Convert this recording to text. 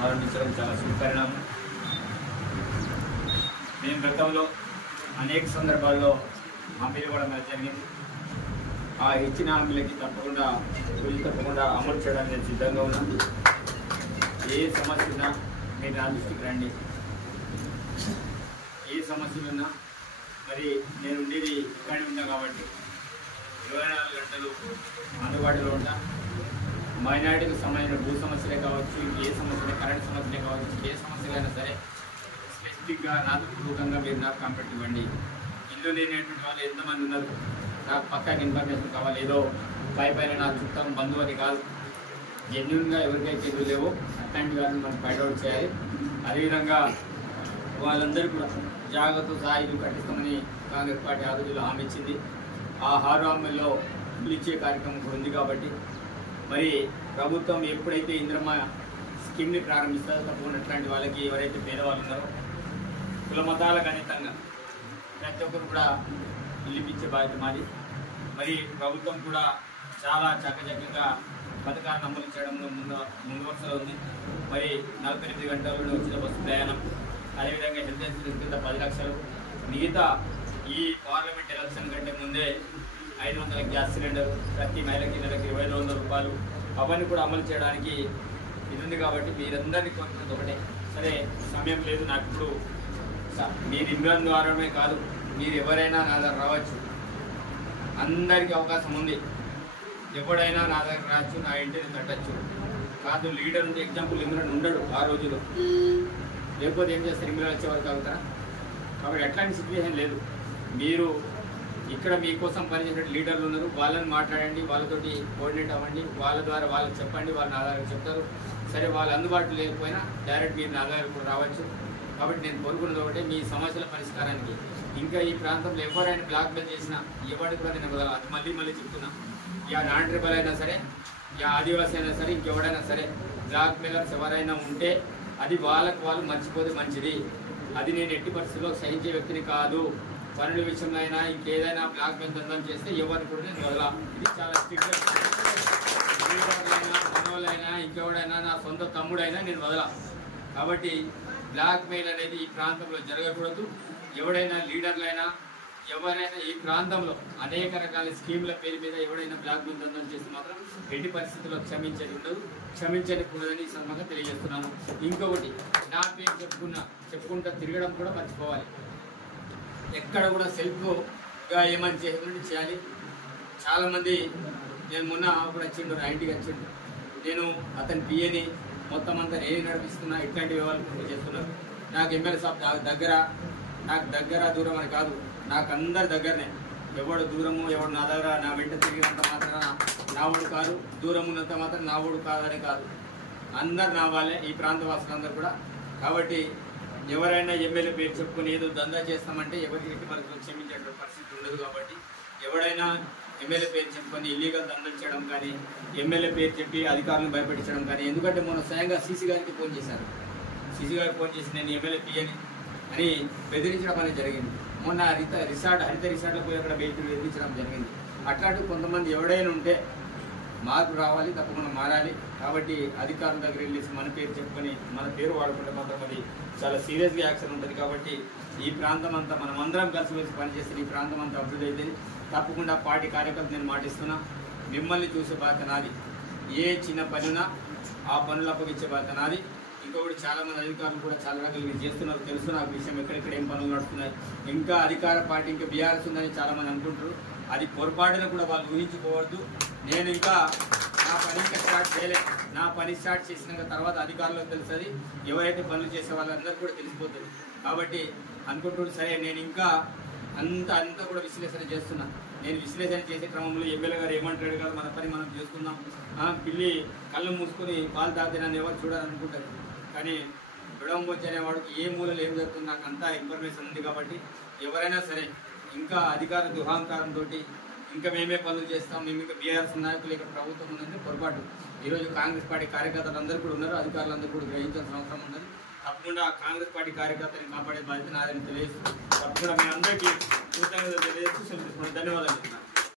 ప్రారంభించడం చాలా శుభపరిణామం. మేము గతంలో అనేక సందర్భాల్లో హామీలు ఇవ్వడం జరిగింది. ఆ ఇచ్చిన హామీలకి తప్పకుండా అమలు చేయడానికి నేను సిద్ధంగా ఉన్నాను. ఏ సమస్య ఉన్నా మీరు నా దృష్టికి రండి. ఏ సమస్యలు ఉన్నా మరి నేను ఉండేది ఇక్కడే ఉన్నా కాబట్టి 24 గంటలు అందుబాటులో ఉంటా. మైనారిటీకి సంబంధించిన భూ సమస్యలే కావచ్చు, ఏ సమస్యలే, కరెంట్ సమస్యలే కావచ్చు, ఏ సమస్యలైనా సరే స్పెసిఫిక్గా నాకు పూర్వకంగా మీరు నాకు కాంటాక్ట్ ఇవ్వండి. ఇల్లు లేనటువంటి వాళ్ళు ఎంతమంది ఉన్నారు, నాకు పక్కాకి ఇన్ఫర్మేషన్ కావాలి. ఏదో పైన నా చుట్టం బంధువు అని కాదు, జెన్యున్గా ఎవరికైతే ఇల్లు లేవో అట్లాంటి వాళ్ళని మనం ఫైండ్అవుట్ చేయాలి. అదేవిధంగా వాళ్ళందరూ కూడా జాగ్రత్త సహా ఇల్లు కట్టిస్తామని కాంగ్రెస్ పార్టీ ఆధ్వర్యంలో హామీ ఇచ్చింది. ఆ 6 హామీల్లో ఇల్లు ఇచ్చే కార్యక్రమం కూడా ఉంది. కాబట్టి మరి ప్రభుత్వం ఎప్పుడైతే ఇందిరమ్మ స్కీమ్ని ప్రారంభిస్తారో తప్పకుండా అట్లాంటి వాళ్ళకి ఎవరైతే పేదవాళ్ళు ఉన్నారో కుల మతాలకు అతీతంగా ప్రతి ఒక్కరు కూడా ఇల్లు ఇచ్చే బాధ్యత మాది. మరి ప్రభుత్వం కూడా చాలా చక్కచక్కగా పథకాలను అమలు చేయడంలో ముందు వరుసలో ఉంది. మరి 48 గంటల్లో ఉచిత బస్సు ప్రయాణం, అదేవిధంగా హెల్త్ ఇన్సూరెన్స్ కింద 10 లక్షలు, మిగతా ఈ పార్లమెంట్ ఎలక్షన్ కంటే ముందే 500 గ్యాస్ సిలిండర్, ప్రతి మహిళకి నెలకు 2500 రూపాయలు, అవన్నీ కూడా అమలు చేయడానికి ఇది ఉంది. కాబట్టి మీరందరినీ కోరుకున్నది ఒకటే, సరే సమయం లేదు నాకు ఇప్పుడు, మీరు ఇమ్రాన్ ద్వారానే కాదు, మీరు ఎవరైనా నా దగ్గర రావచ్చు, అందరికీ అవకాశం ఉంది. ఎవడైనా నా దగ్గర రావచ్చు, నా ఇంటిని తట్టచ్చు. కాదు లీడర్ ఉంది, ఎగ్జాంపుల్ ఇమ్రాన్ ఉండడు ఆ రోజులో, లేకపోతే ఏం చేస్తారు, ఇమ్రాన్ వచ్చేవారు కాగుతారా? కాబట్టి ఎట్లాంటి సిచ్యువేషన్ లేదు. మీరు ఇక్కడ మీకోసం పనిచేసే లీడర్లు ఉన్నారు, వాళ్ళని మాట్లాడండి, వాళ్ళతోటి కోఆర్డినేట్ అవ్వండి, వాళ్ళ ద్వారా వాళ్ళకి చెప్పండి, వాళ్ళు నా దగ్గర చెప్తారు. సరే వాళ్ళు అందుబాటులో లేకపోయినా డైరెక్ట్ మీరు నా దగ్గర కూడా రావచ్చు. కాబట్టి నేను కోరుకున్నది ఒకటే, మీ సమస్యల పరిష్కారానికి. ఇంకా ఈ ప్రాంతంలో ఎవరైనా బ్లాక్ మెయిల్ చేసినా ఎవరికి కూడా నేను వదలాలి. అది మళ్ళీ చెప్తున్నా, యా నాన్ ట్రిబల్ అయినా సరే, యా ఆదివాసీ అయినా సరే, ఇంకెవడైనా సరే బ్లాక్ మెయిలర్స్ ఎవరైనా ఉంటే అది వాళ్ళకు వాళ్ళు మర్చిపోతే మంచిది. అది నేను ఎట్టి పరిస్థితుల్లో సహించే వ్యక్తిని కాదు. పనుల విషయంలో అయినా ఇంకేదైనా బ్లాక్ మెయిల్ దండం చేస్తే ఎవరిని కూడా నేను వదలా. ఇది చాలా స్ట్రిక్ట్గా, మనోళ్ళైనా ఇంకెవడైనా నా సొంత తమ్ముడైనా నేను వదలా. కాబట్టి బ్లాక్ మెయిల్ అనేది ఈ ప్రాంతంలో జరగకూడదు. ఎవడైనా లీడర్లైనా ఎవరైనా ఈ ప్రాంతంలో అనేక రకాల స్కీముల పేరు మీద ఎవడైనా బ్లాక్ మెయిల్ దండం చేస్తే మాత్రం ఎట్టి పరిస్థితుల్లో క్షమించేది ఉండదు, క్షమించకూడదని ఈ సందర్భంగా తెలియజేస్తున్నాను. ఇంకొకటి, నా పేరు చెప్పుకుంటా తిరగడం కూడా మర్చిపోవాలి. ఎక్కడ కూడా సెల్ఫ్గా ఏమని చేయాలి. చాలామంది, నేను మొన్న కూడా వచ్చిండు, నా ఇంటికి వచ్చిండు, నేను అతని పిఏని మొత్తం అంతా నేను నడిపిస్తున్నా, ఇట్లాంటి వ్యవహారాలు చేస్తున్నారు. నాకు ఎమ్మెల్యే సాబ్ నాకు దగ్గర దూరం అని కాదు, నాకు అందరి దగ్గరనే. ఎవడు దూరము, ఎవడు నా దగ్గర నా వెంట తిరిగినంత మాత్రం నావుడు కాదు, దూరం ఉన్నంత మాత్రం నావుడు కాదని కాదు, అందరు నా వాళ్ళే, ఈ ప్రాంత వాసులందరూ కూడా. కాబట్టి ఎవరైనా ఎమ్మెల్యే పేరు చెప్పుకొని ఏదో దందా చేస్తామంటే ఎవరికి ఎట్టి పరిస్థితులు క్షమించేటువంటి పరిస్థితి ఉండదు. కాబట్టి ఎవడైనా ఎమ్మెల్యే పేరు చెప్పుకొని ఇల్లీగల్ దండం చేయడం కానీ, ఎమ్మెల్యే పేరు చెప్పి అధికారులను భయపెట్టించడం కానీ, ఎందుకంటే మొన్న స్వయంగా సీసీ గారికి ఫోన్ చేశారు. సీసీ గారికి ఫోన్ చేసి నేను ఎమ్మెల్యే పియని అని బెదిరించడం అనేది జరిగింది. మొన్న హరిత రిసార్ట్లో పోయి అక్కడ బెదిరించడం జరిగింది. అట్లాంటి కొంతమంది ఎవడైనా ఉంటే మార్పు రావాలి, తప్పకుండా మారాలి. కాబట్టి అధికారుల దగ్గర వెళ్ళేసి మన పేరు చెప్పుకొని మన పేరు వాడుకుంటే మాత్రం అది చాలా సీరియస్గా యాక్షన్ ఉంటుంది. కాబట్టి ఈ ప్రాంతం అంతా మనం అందరం కలిసి పనిచేస్తే ఈ ప్రాంతం అంతా అభివృద్ధి అయితే తప్పకుండా పార్టీ కార్యకర్తలు నేను మాటిస్తున్నా, మిమ్మల్ని చూసే బాధ్యత నాది. ఏ చిన్న పనున్నా ఆ పనులు అప్పగించే బాధ్యత నాది. ఇంకొకటి, చాలామంది అధికారులు కూడా చాలా రకాలు మీరు చేస్తున్నారు, తెలుసు నాకు విషయం, ఎక్కడెక్కడ ఏం పనులు నడుస్తున్నాయి. ఇంకా అధికార పార్టీ ఇంకా బీఆర్ఎస్ ఉందని చాలామంది అనుకుంటారు. అది పొరపాటున కూడా వాళ్ళు ఊహించుకోవద్దు. నేను ఇంకా నా పని ఇంకా స్టార్ట్ చేయలేదు. నా పని స్టార్ట్ చేసిన తర్వాత అధికారులకు తెలుస్తుంది, ఎవరైతే పనులు చేసే వాళ్ళందరూ కూడా తెలిసిపోతుంది. కాబట్టి అనుకుంటున్నారు, సరే నేను ఇంకా అంతా కూడా విశ్లేషణ చేస్తున్నా. నేను విశ్లేషణ చేసే క్రమంలో ఎమ్మెల్యే గారు ఏమంటాడు కాదు, మన పని మనం చేసుకుందాం. పిల్లి కళ్ళు మూసుకొని పాలు తాగితే నన్ను ఎవరు చూడాలనుకుంటారు. కానీ విడంబొచ్చి అనేవాడికి ఏ మూలలో ఏం జరుగుతుంది నాకు అంతా ఇన్ఫర్మేషన్ ఉంది. కాబట్టి ఎవరైనా సరే ఇంకా అధికార దురహంకారంతో ఇంకా మేమే పనులు చేస్తాం, మేము ఇంకా బీఆర్ఎస్ నాయకులు ఇక్కడ ప్రభుత్వం ఉందని పొరపాటు. ఈరోజు కాంగ్రెస్ పార్టీ కార్యకర్తలు అందరూ కూడా ఉన్నారు, అధికారులందరూ కూడా గ్రహించాల్సిన అవసరం ఉన్నది. తప్పకుండా కాంగ్రెస్ పార్టీ కార్యకర్తని కాపాడే బాధ్యత నాదని తెలియజేస్తూ తప్పకుండా మీ అందరికీ కృతజ్ఞతలు తెలియజేస్తూ ధన్యవాదాలు.